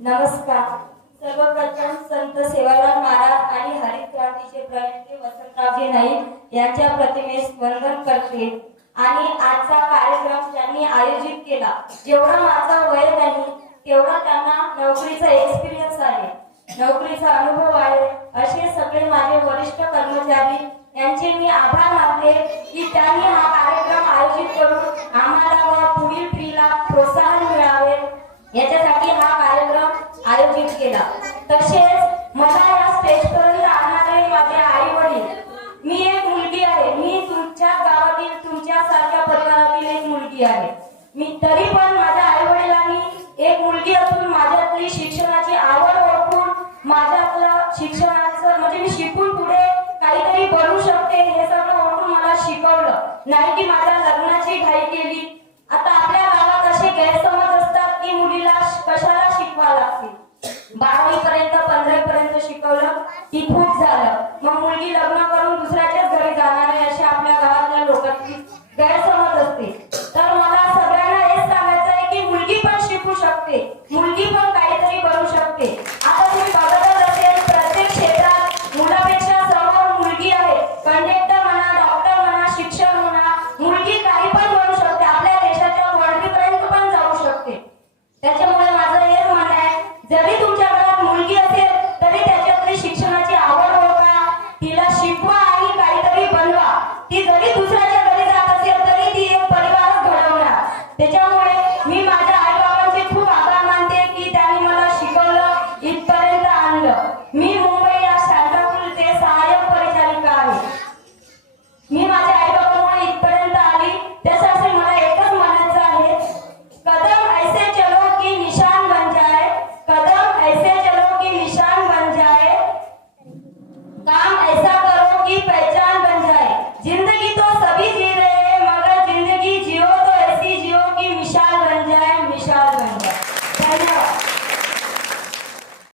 नमस्कार. सर्वप्रथम संत सेवालाल महाराज आणि हरित क्रांतीचे प्रणेते वसंतरावजी नाईक यांच्या प्रतिमेस वंदन करते. आणि आजचा कार्यक्रम त्यांनी आयोजित केला. जेवढा माझा वय नाही तेवढा त्यांना नोकरीचा एक्सपिरियन्स आहे. नोकरीचा अनुभव आहे. असे सगळे माझे वरिष्ठ कर्मचारी यांचे मी आभार मानते की त्यांनी हा कार्यक्रम आयोजित करून आम्हाला व पुढील पिढीला प्रोत्साहन मिळावे. याच्यासाठी हा कार्यक्रम आयोजित केला. तसेच मला या स्टेजपर्यंत आणणारे माझे आई वडील मी एक मुलगी आहे. मी तुमच्या गावातील तुमच्या सारख्या परिवारातील एक मुलगी आहे. मी तरी पण माझ्या आई वडिलांनी एक मुलगी असून माझ्यातली शिक्षणाची आवड ओळखून माझ्यातलं शिक्षणाचं म्हणजे मी शिकून पुढे काहीतरी बनू शकते हे सगळं ओळखून मला शिकवलं. नाही की माझ्या लग्नाची घाई केली. Pudiera, no murió. de